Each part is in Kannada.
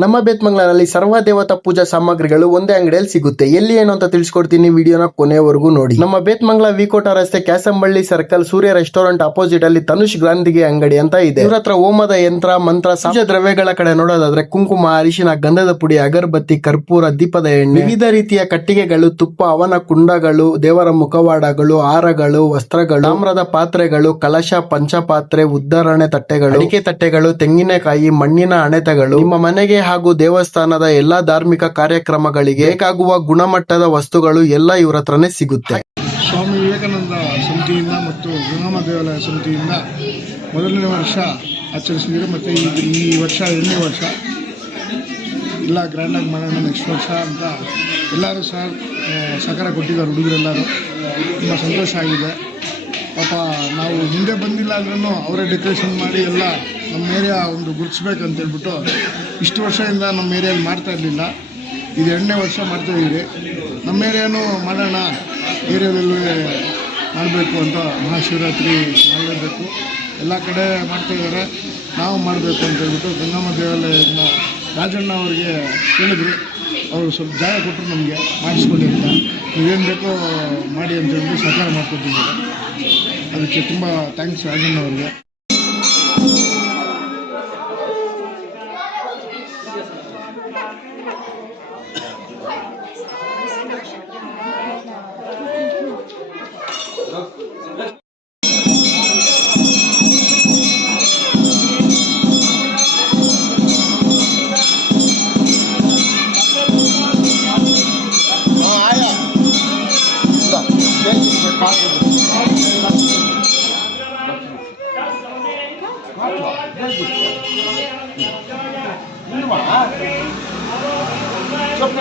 ನಮ್ಮ ಬೇತ್ಮಂಗ್ಲನಲ್ಲಿ ಸರ್ವ ದೇವತಾ ಪೂಜಾ ಸಾಮಗ್ರಿಗಳು ಒಂದೇ ಅಂಗಡಿಯಲ್ಲಿ ಸಿಗುತ್ತೆ. ಎಲ್ಲಿ ಏನು ಅಂತ ತಿಳಿಸ್ಕೊಡ್ತೀನಿ ವಿಡಿಯೋನ ಕೊನೆವರೆಗೂ ನೋಡಿ. ನಮ್ಮ ಬೇತ್ಮಂಗ್ಲ ವಿಕೋಟ ರಸ್ತೆ Kyasamballi circle Surya restaurant opposite ಅಲ್ಲಿ ತನುಷ್ ಗ್ರಾಂಧಿಗೆ ಅಂಗಡಿ ಅಂತ ಇದೆ. ಇವ್ರ ಹತ್ರ ಹೋಮದ ಯಂತ್ರ, ಮಂತ್ರ ಸಹಜ ದ್ರವ್ಯಗಳ ಕಡೆ ನೋಡೋದಾದ್ರೆ ಕುಂಕುಮ, ಅರಿಶಿನ, ಗಂಧದ ಪುಡಿ, ಅಗರಬತ್ತಿ, ಕರ್ಪೂರ, ದೀಪದ ಎಣ್ಣೆ. ವಿವಿಧ ರೀತಿಯ ಕಟ್ಟಿಗೆಗಳು, ತುಪ್ಪ, ಅವನ ಕುಂಡಗಳು, ದೇವರ ಮುಖವಾಡಗಳು, ಹಾರಗಳು, ವಸ್ತ್ರಗಳು, ತಾಮ್ರದ ಪಾತ್ರೆಗಳು, ಕಲಶ, ಪಂಚಪಾತ್ರೆ ಉದ್ದರಣೆ ತಟ್ಟೆಗಳು, ಅಡಿಕೆ ತಟ್ಟೆಗಳು, ತೆಂಗಿನಕಾಯಿ, ಮಣ್ಣಿನ ಅಣೆತಗಳು. ನಿಮ್ಮ ಮನೆಗೆ ಹಾಗೂ ದೇವಸ್ಥಾನದ ಎಲ್ಲಾ ಧಾರ್ಮಿಕ ಕಾರ್ಯಕ್ರಮಗಳಿಗೆ ಬೇಕಾಗುವ ಗುಣಮಟ್ಟದ ವಸ್ತುಗಳು ಎಲ್ಲ ಇವ್ರ ಹತ್ರನೇ ಸಿಗುತ್ತೆ. ಸ್ವಾಮಿ ವಿವೇಕಾನಂದ ಸಮಿತಿಯಿಂದ ಮತ್ತು ಗಂಗಮ್ಮ ದೇವಾಲಯ ಸಮಿತಿಯಿಂದ ಮೊದಲನೇ ವರ್ಷ ಆಚರಿಸಿದ್ರು ಮತ್ತು ಈ ವರ್ಷ, ಎರಡನೇ ವರ್ಷ ಎಲ್ಲ ಗ್ರ್ಯಾಂಡಾಗಿ ಮಾಡೋಣ ನೆಕ್ಸ್ಟ್ ವರ್ಷ ಅಂತ ಎಲ್ಲರೂ ಸಹ ಸಹಕಾರ ಕೊಟ್ಟಿದ್ದಾರೆ ಹುಡುಗರೆಲ್ಲರೂ. ತುಂಬ ಸಂತೋಷ ಆಗಿದೆ. ಪಾಪ ನಾವು ಹಿಂದೆ ಬಂದಿಲ್ಲ ಅಂದ್ರೂ ಅವರೇ ಡೆಕೋರೇಷನ್ ಮಾಡಿ ಎಲ್ಲ ನಮ್ಮ ಏರಿಯಾ ಒಂದು ಗುರುತಿಸ್ಬೇಕಂತ ಹೇಳ್ಬಿಟ್ಟು ಇಷ್ಟು ವರ್ಷದಿಂದ ನಮ್ಮ ಏರಿಯಲ್ಲಿ ಮಾಡ್ತಾ ಇರಲಿಲ್ಲ. ಇದು ಎರಡನೇ ವರ್ಷ ಮಾಡ್ತಾ ಇದ್ದೀವಿ. ನಮ್ಮ ಏರಿಯಾನು ಮಾಡೋಣ, ಏರಿಯಾದಲ್ಲಿ ಮಾಡಬೇಕು ಅಂತ ಮಹಾಶಿವರಾತ್ರಿ ಮಾಡಲೇಬೇಕು. ಎಲ್ಲ ಕಡೆ ಮಾಡ್ತಾ ಇದ್ದಾರೆ. ನಾವು ಮಾಡಬೇಕು ಅಂತ ಹೇಳ್ಬಿಟ್ಟು ಗಂಗಮ್ಮ ದೇವಾಲಯದಿಂದ ರಾಜಣ್ಣ ಅವರಿಗೆ ಕೇಳಿದ್ರು. ಅವರು ಸ್ವಲ್ಪ ಜಾಗ ಕೊಟ್ಟರು ನಮಗೆ ಮಾಡಿಸ್ಕೊಳ್ಳಿ ಅಂತ. ನೀವೇನು ಬೇಕೋ ಮಾಡಿ ಅಂತ ಹೇಳ್ಬಿಟ್ಟು ಸಹಕಾರ ಮಾಡ್ಕೊತಿದ್ದಾರೆ ಅದಕ್ಕೆ ತುಂಬ ಥ್ಯಾಂಕ್ಸ್ ರಾಜಣ್ಣ ಅವರಿಗೆ.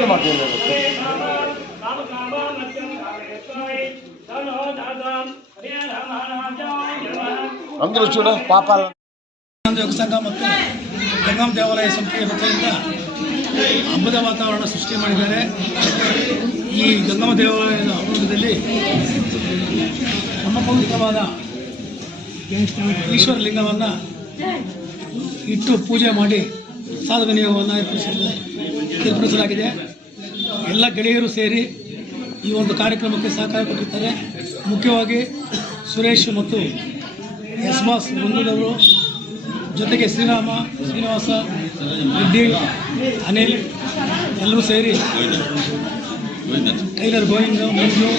ಮೆಡಿಕಲ್ ಮಾಡ್ತೀನಿ ಅಂದ್ರು ಚೂಡ ಪಾಪ ಯೋಗ ಸಂಘ ಮತ್ತು ಗಂಗಾಮ ದೇವಾಲಯ ಸಂಸ್ಥೆಯ ವತಿಯಿಂದ ಹಬ್ಬದ ವಾತಾವರಣ ಸೃಷ್ಟಿ ಮಾಡಿದ್ದಾರೆ. ಈ ಗಂಗಮ್ಮ ದೇವಾಲಯದ ಆವರಣದಲ್ಲಿ ನಮ್ಮ ಪವಿತ್ರವಾದ ಈಶ್ವರ ಲಿಂಗವನ್ನು ಇಟ್ಟು ಪೂಜೆ ಮಾಡಿ ಸಾಧಕ ನಿಯೋಗವನ್ನು ಏರ್ಪಡಿಸಿದ್ದಾರೆ. ಏರ್ಪಡಿಸಲಾಗಿದೆ. ಎಲ್ಲ ಗೆಳೆಯರು ಸೇರಿ ಈ ಒಂದು ಕಾರ್ಯಕ್ರಮಕ್ಕೆ ಸಹಕಾರ ಕೊಟ್ಟಿದ್ದಾರೆ. ಮುಖ್ಯವಾಗಿ ಸುರೇಶ್ ಮತ್ತು ಎಸ್ ಬಾಸ್ ಬಂಧುದವರು ಜೊತೆಗೆ ಶ್ರೀರಾಮ, ಶ್ರೀನಿವಾಸ, ರೆಡ್ಡಿ, ಅನಿಲ್ ಎಲ್ಲರೂ ಸೇರಿ ಟೈಲರ್ ಗೋವಿಂದ, ಮಂಜು,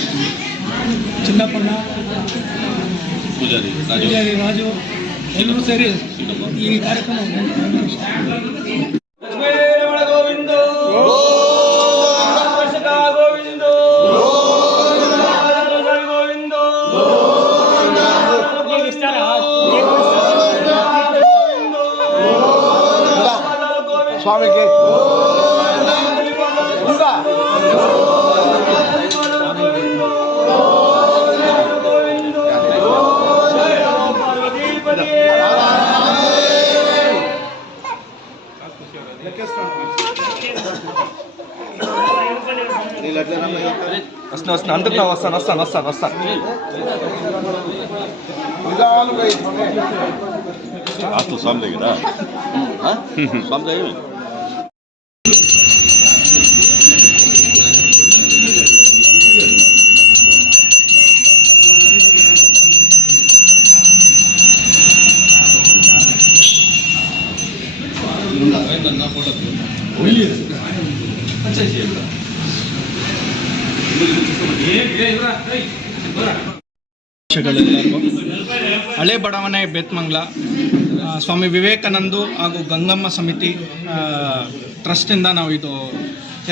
ಚಿನ್ನಪ್ಪಣ್ಣ, ಪೂಜಾರಿ ರಾಜು ಎಲ್ಲರೂ ಸೇರಿ ಈ ಕಾರ್ಯಕ್ರಮ స్వామికి ఇంకా వస్తున్నా వస్తున్నా అందుకు వస్తాను వస్తాను వస్తాను వస్తాను అసలు స్వామి దగ్గర స్వామి దగ్గర ಹಳೆ ಬಡಾವಣೆ ಬೇತ್ಮಂಗ್ಲ ಸ್ವಾಮಿ ವಿವೇಕಾನಂದು ಹಾಗೂ ಗಂಗಮ್ಮ ಸಮಿತಿ ಟ್ರಸ್ಟಿಂದ ನಾವು ಇದು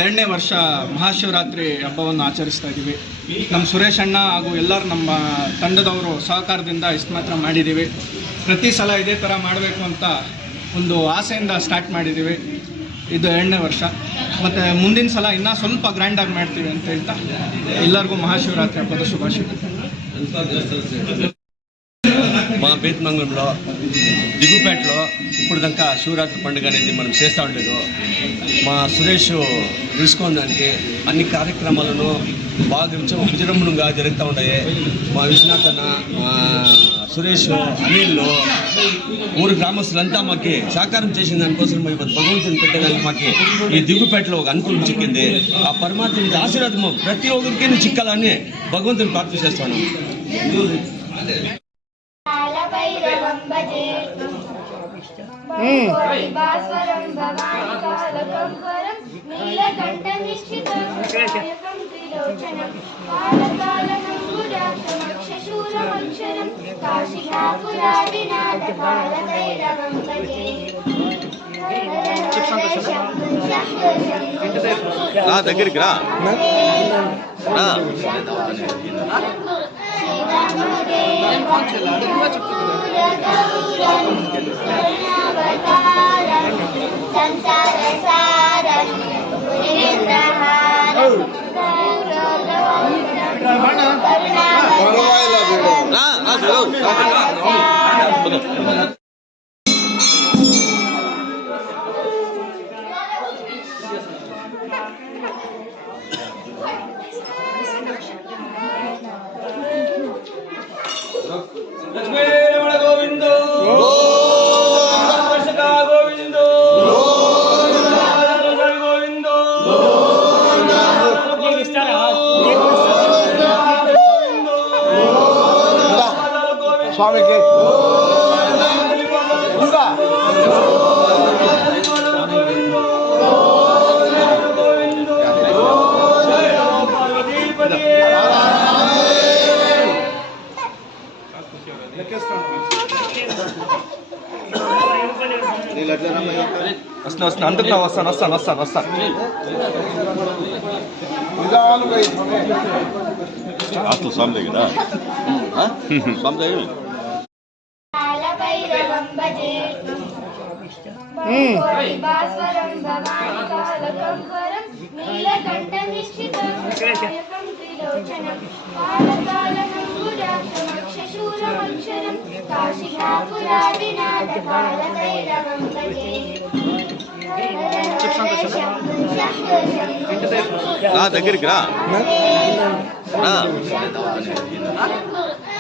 ಎರಡನೇ ವರ್ಷ ಮಹಾಶಿವರಾತ್ರಿ ಹಬ್ಬವನ್ನು ಆಚರಿಸ್ತಾ ಇದ್ದೀವಿ. ನಮ್ಮ ಸುರೇಶ್ ಅಣ್ಣ ಹಾಗೂ ಎಲ್ಲರೂ ನಮ್ಮ ತಂಡದವರು ಸಹಕಾರದಿಂದ ಇಷ್ಟು ಮಾತ್ರ ಮಾಡಿದ್ದೀವಿ. ಪ್ರತಿ ಸಲ ಇದೇ ಥರ ಮಾಡಬೇಕು ಅಂತ ಒಂದು ಆಸೆಯಿಂದ ಸ್ಟಾರ್ಟ್ ಮಾಡಿದ್ದೀವಿ. ಇದು ಎರಡನೇ ವರ್ಷ. ಮತ್ತೆ ಮುಂದಿನ ಸಲ ಇನ್ನ ಸ್ವಲ್ಪ ಗ್ರ್ಯಾಂಡ್ ಆಗಿ ಮಾಡ್ತೀವಿ ಅಂತ ಹೇಳ್ತಾ ಎಲ್ಲರಿಗೂ ಮಹಾಶಿವರಾತ್ರಿ ಹಬ್ಬದ ಶುಭಾಶಯಗಳು. ದಿಗುಪೇಟ್ಲು ಇಪ್ಪಡಿ ತನಕ ಶಿವರಾತ್ರಿ ಪಂಡುಗ ನಿಧಿ ಮನ ಸೇರ್ತಾ ಉಂಟು ಮಾ ಸುರೇಶು ಇಸ್ಕೊಂಡಿ ಅನ್ನ ಕಾರ್ಯಕ್ರಮ ಭಾಗ ವಿಜೃಂಭಣೆ ಜರುಗ್ತಾ ಉಂಟೆ ಮಾ ವಿಶ್ವನಾಥನ సురేష్ వీళ్ళు ఊరు గ్రామస్తులంతా మాకి సహకారం చేసిన దానికోసం భగవంతుని పెట్టేదానికి మాకు ఈ దిగుపేటలో ఒక అనుకూలం చిక్కింది. ఆ పరమాత్మ ఆశీర్వాదము ప్రతి ఒక్కరికి చిక్కాలని భగవంతుని ప్రార్థన చేస్తాను. భవాని కాలకంకరం నీలకంఠ నిశ్చితం నాయకం త్రిలోచనం కాలకాలనంగురాక్షమక్షశూరమక్షరం కాశికాపురాదినాథ కాలభైరవం భజే రా దగ్గరికి రా. రా సంసార సారం Let's go, Govinda! 마음을 이렇게 뭔가 వస్తాను వస్తాను అందుకు నా వస్తాను వస్తాను వస్తాను వస్తాను అసలు సామ్ దగ్గర సామ్ దగ్గర భాస్వరం భవాని కాలకంకరం నీలకంఠ నిశ్చితం నాయకం త్రిలోచనం కాలకాలనంగురాక్షమక్షశూరమక్షరం కాశికాపురాదినాథ కాలభైరవం భజే రా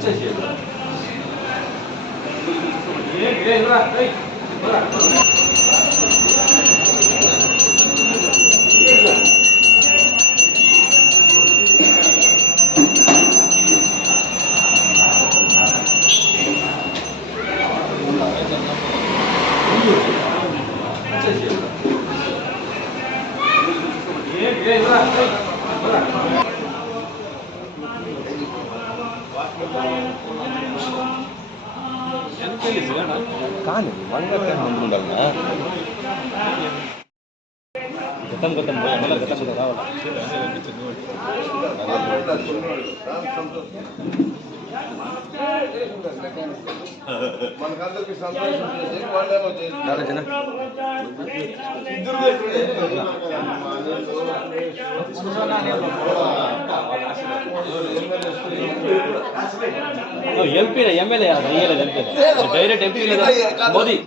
这些的，哎，ಕಾಣಿ ಮಂಗಕ್ಕೆ ಬಂದ್ಬಿಡಲ್ಲ వంగతే ఉండాలన్నా గతం గతం మళ్ళీ గతం గతం రావాలి MP MLA MP direct MP Modi